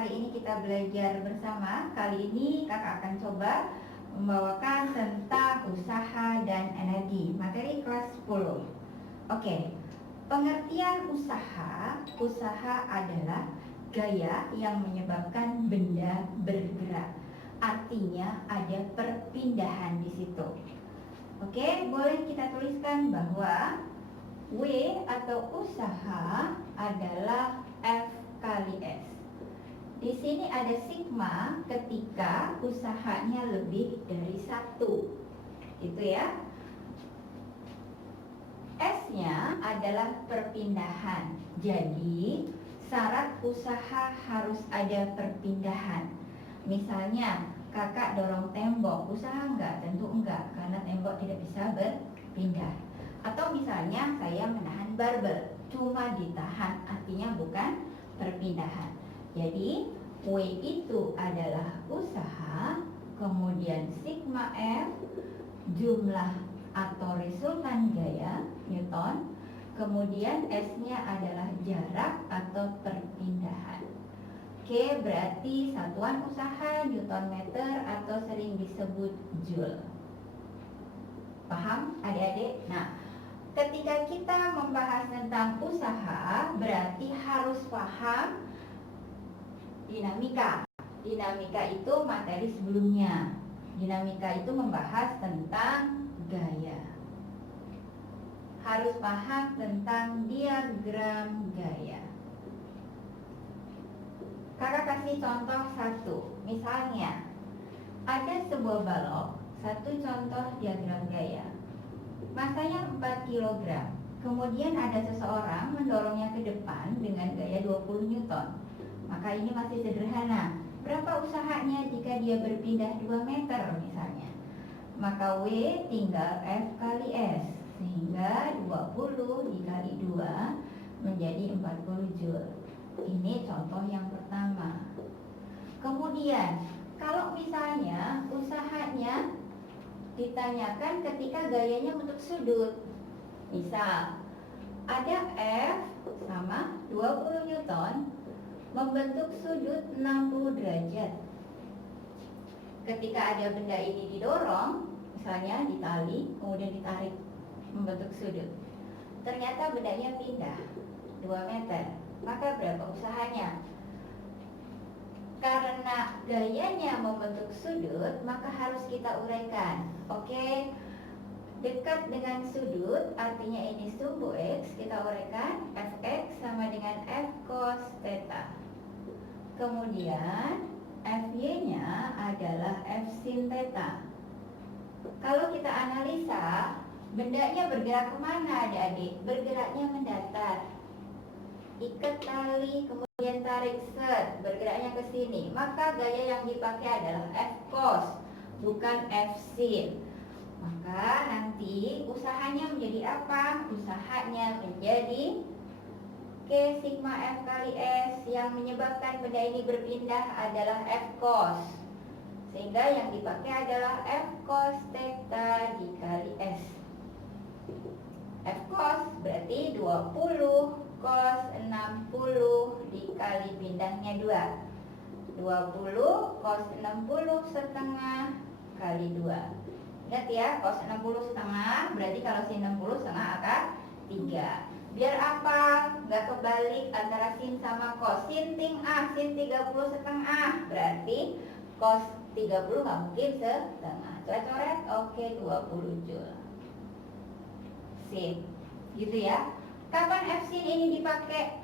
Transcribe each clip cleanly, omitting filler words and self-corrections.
kali ini kita belajar bersama. Kali ini kakak akan coba membawakan tentang usaha dan energi, materi kelas 10. Oke, pengertian usaha. Usaha adalah gaya yang menyebabkan benda bergerak. Artinya ada perpindahan di situ. Oke, boleh kita tuliskan bahwa W atau usaha adalah F kali S. Di sini ada sigma ketika usahanya lebih dari 1. Gitu ya. S-nya adalah perpindahan. Jadi, syarat usaha harus ada perpindahan. Misalnya, kakak dorong tembok, usaha enggak? Tentu enggak, karena tembok tidak bisa berpindah. Atau misalnya saya menahan barbel, cuma ditahan, artinya bukan perpindahan. Jadi W itu adalah usaha, kemudian sigma F jumlah atau resultan gaya Newton, kemudian S-nya adalah jarak atau perpindahan. Oke, berarti satuan usaha Newton meter atau sering disebut Joule. Paham adik-adik? Nah, ketika kita membahas tentang usaha, berarti harus paham dinamika. Dinamika itu materi sebelumnya. Dinamika itu membahas tentang gaya. Harus paham tentang diagram gaya. Kakak kasih contoh satu. Misalnya, ada sebuah balok, satu contoh diagram gaya. Masanya 4 kg. Kemudian ada seseorang mendorongnya ke depan dengan gaya 20 Newton. Maka ini masih sederhana. Berapa usahanya jika dia berpindah 2 meter misalnya? Maka W tinggal F kali S. Sehingga 20 dikali 2 menjadi 40 Joule. Ini contoh yang pertama. Kemudian, kalau misalnya usahanya ditanyakan ketika gayanya bentuk sudut. Misal, ada F sama 20 Newton membentuk sudut 60 derajat. Ketika ada benda ini didorong, misalnya ditali, kemudian ditarik membentuk sudut. Ternyata bendanya pindah 2 meter. Maka berapa usahanya? Karena gayanya membentuk sudut, maka harus kita uraikan. Oke, dekat dengan sudut, artinya ini sumbu X, kita uraikan Fx sama dengan F cos theta. Kemudian Fy-nya adalah F sin theta. Kalau kita analisa, bendanya bergerak kemana adik-adik? Bergeraknya mendatar. Ikat tali, kemudian tarik set, bergeraknya ke sini. Maka gaya yang dipakai adalah F cos, bukan F sin. Maka nanti usahanya menjadi apa? Usahanya menjadi K sigma F kali S. Yang menyebabkan benda ini berpindah adalah F cos. Sehingga yang dipakai adalah F cos theta dikali S. F cos berarti 20 cos 60 dikali pindahnya 2. 20 cos 60 setengah kali 2. Ingat ya, cos 60 setengah berarti kalau sin 60 setengah akar 3. Biar apa? Gak kebalik antara sin sama cos. Sin ting A, sin 30 setengah berarti cos 30 gak mungkin setengah. Coret-coret, oke 20 Joule. Sin, gitu ya. Kapan F sin ini dipakai?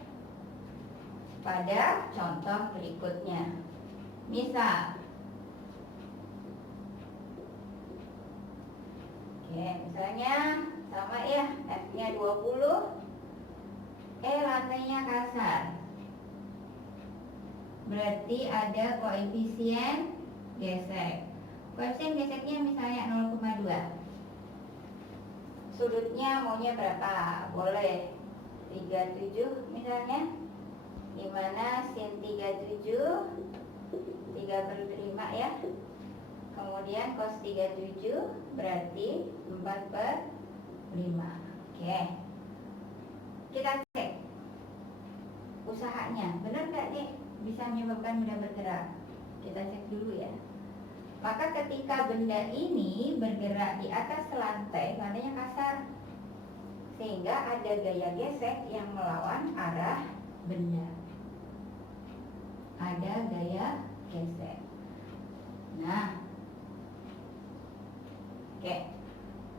Pada contoh berikutnya. Misal, oke, misalnya sama ya, F-nya 20, lantainya kasar. Berarti ada koefisien gesek. Koefisien geseknya misalnya 0,2. Sudutnya maunya berapa? Boleh 37 misalnya. Dimana sin 37 3/5 ya. Kemudian cos 37 berarti 4/5. Oke. Kita cek usahanya, benar nggak nih? bisa menyebabkan benda bergerak? Kita cek dulu ya. Maka ketika benda ini bergerak di atas lantai, lantainya kasar, sehingga ada gaya gesek yang melawan arah benda. Ada gaya gesek. Nah, oke.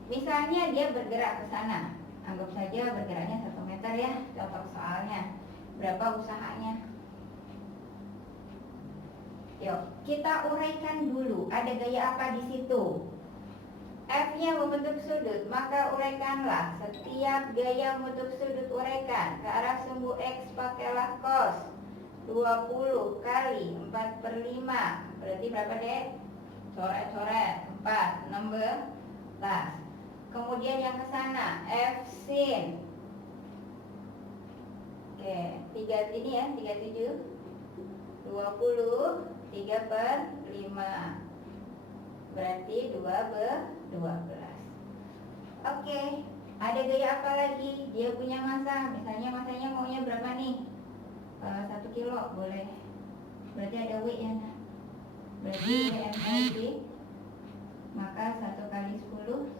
Misalnya dia bergerak ke sana. Anggap saja bergeraknya 1 meter ya, contoh soalnya. Berapa usahanya? Yuk, kita uraikan dulu. Ada gaya apa di situ? F-nya membentuk sudut, maka uraikanlah. Setiap gaya membentuk sudut uraikan. Ke arah sumbu X pakailah cos 20 kali 4/5. Berarti berapa dek? Coret-coret 4, 16. Kemudian yang ke sana F sin. Oke, 3 ini ya, 37 20 3/5. Berarti 2/12. Oke, ada gaya apa lagi? Dia punya massa, misalnya massanya maunya berapa nih? 1 kilo boleh. Berarti ada W ya, nah. Berarti WMOG, maka 1 kali 10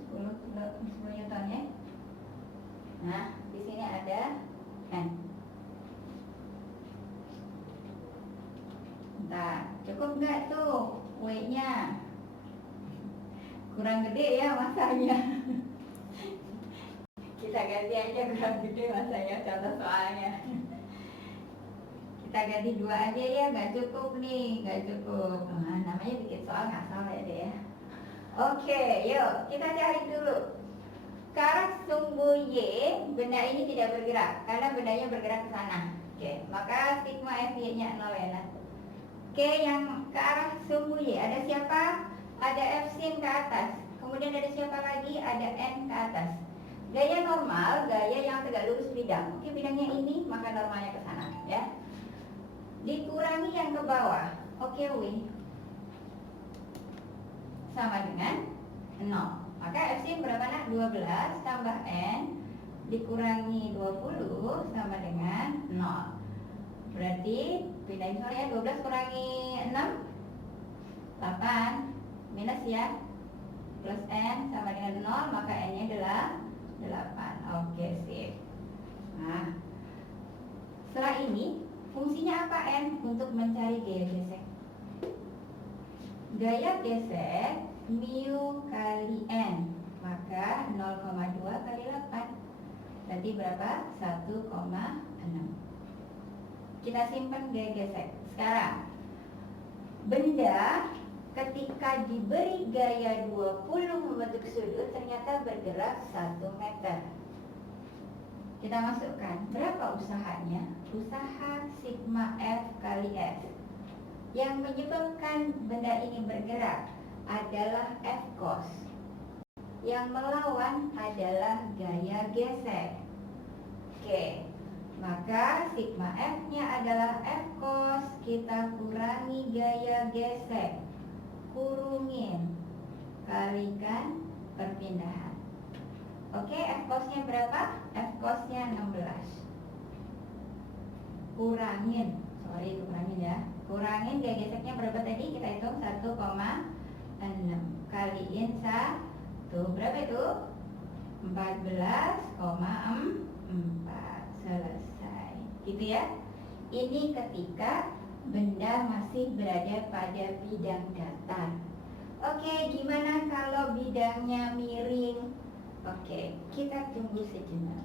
Newton ya. Nah, di sini ada N. Bentar, cukup nggak tuh W-nya? Kurang gede ya masanya. Kita ganti aja kurang gede masanya, contoh soalnya. Kita ganti 2 aja ya, nggak cukup nih, nggak cukup. Nah, namanya bikin soal ngasal ya deh ya. Oke, yuk kita cari dulu. Ke arah sumbu Y, benda ini tidak bergerak karena bendanya bergerak ke sana. Oke, maka sigma FY-nya 0 ya. Nah. Oke, yang ke arah sumbu Y ada siapa? Ada F sin ke atas. Kemudian ada siapa lagi? Ada N ke atas. Gaya normal, gaya yang tegak lurus bidang. Oke, bidangnya ini, maka normalnya ke sana ya. Dikurangi yang ke bawah. Oke, W sama dengan 0. Maka F sin berapa nak? 12 tambah N dikurangi 20 sama dengan 0. Berarti pindahin soalnya 12 kurangi 6 8 minus ya, plus N sama dengan 0, maka N nya adalah 8. Oke, sip. Nah, setelah ini fungsinya apa N? Untuk mencari gaya gesek. Gaya gesek mu kali N, maka 0,2 kali 8. Berarti berapa? 1,6. Kita simpan gaya gesek. Sekarang, benda ketika diberi gaya 20 membentuk sudut ternyata bergerak 1 meter. Kita masukkan berapa usahanya? Usaha sigma F kali S. Yang menyebabkan benda ini bergerak adalah F cos. Yang melawan adalah gaya gesek. Oke, maka sigma F-nya adalah F cos. Kita kurangi gaya gesek, kurungin, kalikan perpindahan. Oke, F cosnya berapa? F cosnya 16. Kurangin ya. Kurangin gaya geseknya berapa tadi? Kita hitung 1,6 kaliin 1. Berapa itu? 14,4. Selesai. Gitu ya. Ini ketika benda masih berada pada bidang datar. Oke, gimana kalau bidangnya miring? Oke, kita tunggu sejenak.